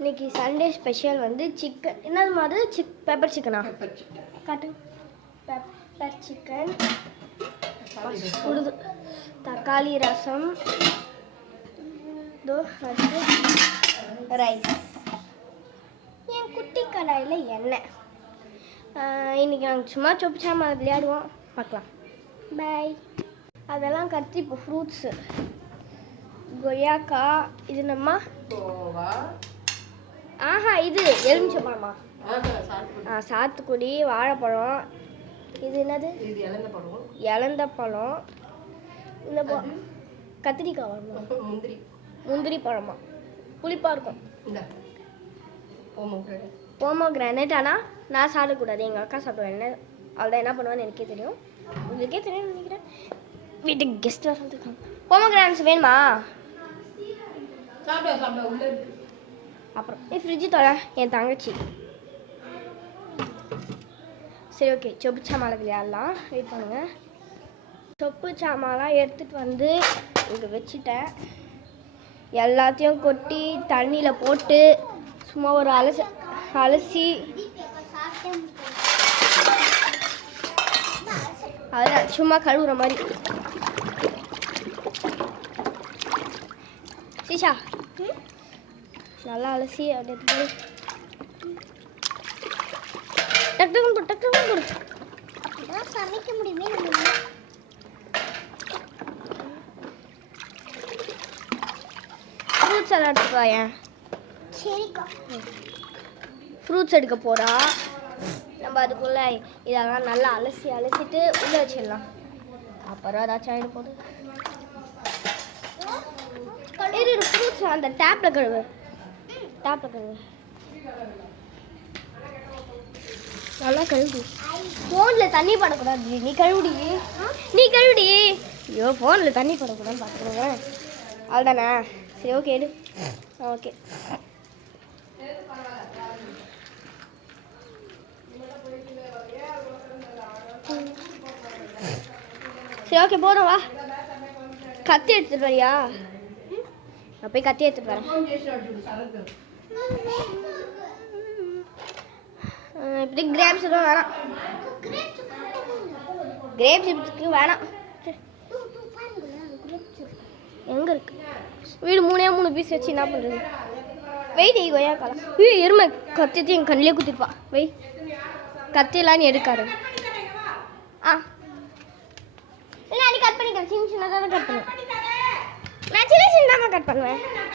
இன்னைக்கு Sunday special வந்து chicken. என்னது மாதிரி பெப்பர் சிக்கனா? காட்டு. பெப்பர் சிக்கன், சுடுது தக்காளி ரசம், ரைஸ். என் குட்டி கடாயில் எண்ணெய். இன்றைக்கி நாங்கள் சும்மா சொப்பு சாமா விளையாடுவோம். பார்க்கலாம். பாய். அதெல்லாம் கட்டி இப்போ ஃப்ரூட்ஸு கொய்யாக்கா. இது நம்ம இது எலுமிச்சை பழமா? சாத்துக்குடி, வாழைப்பழம். இது என்னது? இலந்த பழம். இந்த கத்திரிக்காய் வருமா? முந்திரி பழமா? புளிப்பாக இருக்கும். போமோகிரானேட். ஆனால் நான் சாப்பிடக்கூடாது, எங்கள் அக்கா சாப்பிடுவேன். என்ன அவள்தான் என்ன பண்ணுவான்னு எனக்கே தெரியும். உங்களுக்கே தெரியும்னு நினைக்கிறேன். வீட்டுக்கு கெஸ்ட் வர வந்துருக்காங்க. போமோகிரானேட்ஸ் வேணுமா? அப்புறம் ஃப்ரிட்ஜு தொலை. என் தங்கச்சி. சரி, ஓகே. சொப்பு சாமான் விளையாடலாம். வெயிட் பண்ணுங்கள். சொப்பு சாமான்லாம் எடுத்துகிட்டு வந்து இங்கே வச்சுட்டேன். எல்லாத்தையும் கொட்டி தண்ணியில் போட்டு சும்மா ஒரு அலசி அதுதான் சும்மா கழுவுற மாதிரி. சீஷா நல்லா அலசி அப்படியே டக்கு சமைக்க முடியுமே. ஃப்ரூட்ஸ் எல்லாம் எடுத்துக்கோ. ஏன் சரிக்கா ஃப்ரூட்ஸ் எடுக்க போகிறா. நம்ம அதுக்குள்ளே இதெல்லாம் நல்லா அலசிட்டு உள்ளே வச்சிடலாம். அப்புறம் ஏதாச்சும் ஆகிட போகுது. ஃப்ரூட்ஸ் அந்த டேப்பில் கழுவு. நல்லா கழுவு. ஃபோனில் தண்ணி படக்கூடாது. நீ கழுவுடி. ஐயோ, ஃபோனில் தண்ணி படக்கூடாதுன்னு பார்த்துக்கோங்க. அவ்வளோதானே? சரி, ஓகே. எடு. ஓகே. சரி, ஓகே, போதும். வா, கத்தி எடுத்துகிட்டு வரியா? நான் போய் கத்தி எடுத்துகிட்டு வரேன். இப்படி கிரேப்ஸ் எதுவும் வேணாம். கிரேப்ஸ் இப்படிக்கு வேணாம். எங்கே இருக்கு? வீடு 3 பீஸ் வச்சு என்ன பண்ணுறது? வெயிட். கொய்யாக்காலாம். எருமை கத்திட்டு என் கண்ணிலே குத்திருப்பா. வெய், கத்தியெல்லாம் நீ எடுக்காரு. இல்லை, நீ கட் பண்ணிக்கிறேன். சின்ன சின்னதாக தான் கட் பண்ணுவேன். நான் சின்ன கட் பண்ணுவேன்.